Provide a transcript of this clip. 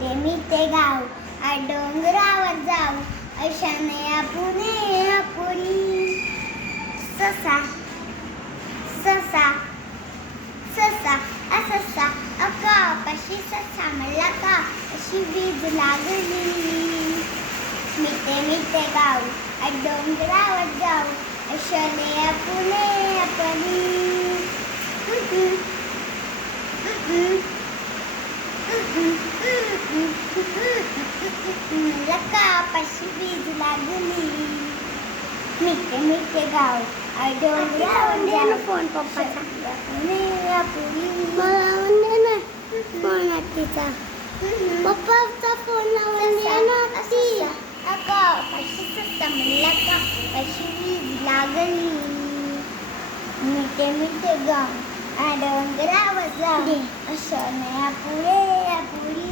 मी ते गाव डोंगरावर जाऊ अशाने आपुनी ससा ससा ससा अससा अकापाशी ससा मला का अशी वीज लागली मी ते गाव डोंगरावर जाऊ अशाने आपुनी लकापाशी वीज लागली मिठे गाव डोंगरावर फोन पप्पाचा मला फोन आत्तीचा पप्पाचा फोन लकापाशी वीज लागली मिठे गाव डोंगरावर जाऊ अशाने आपुरी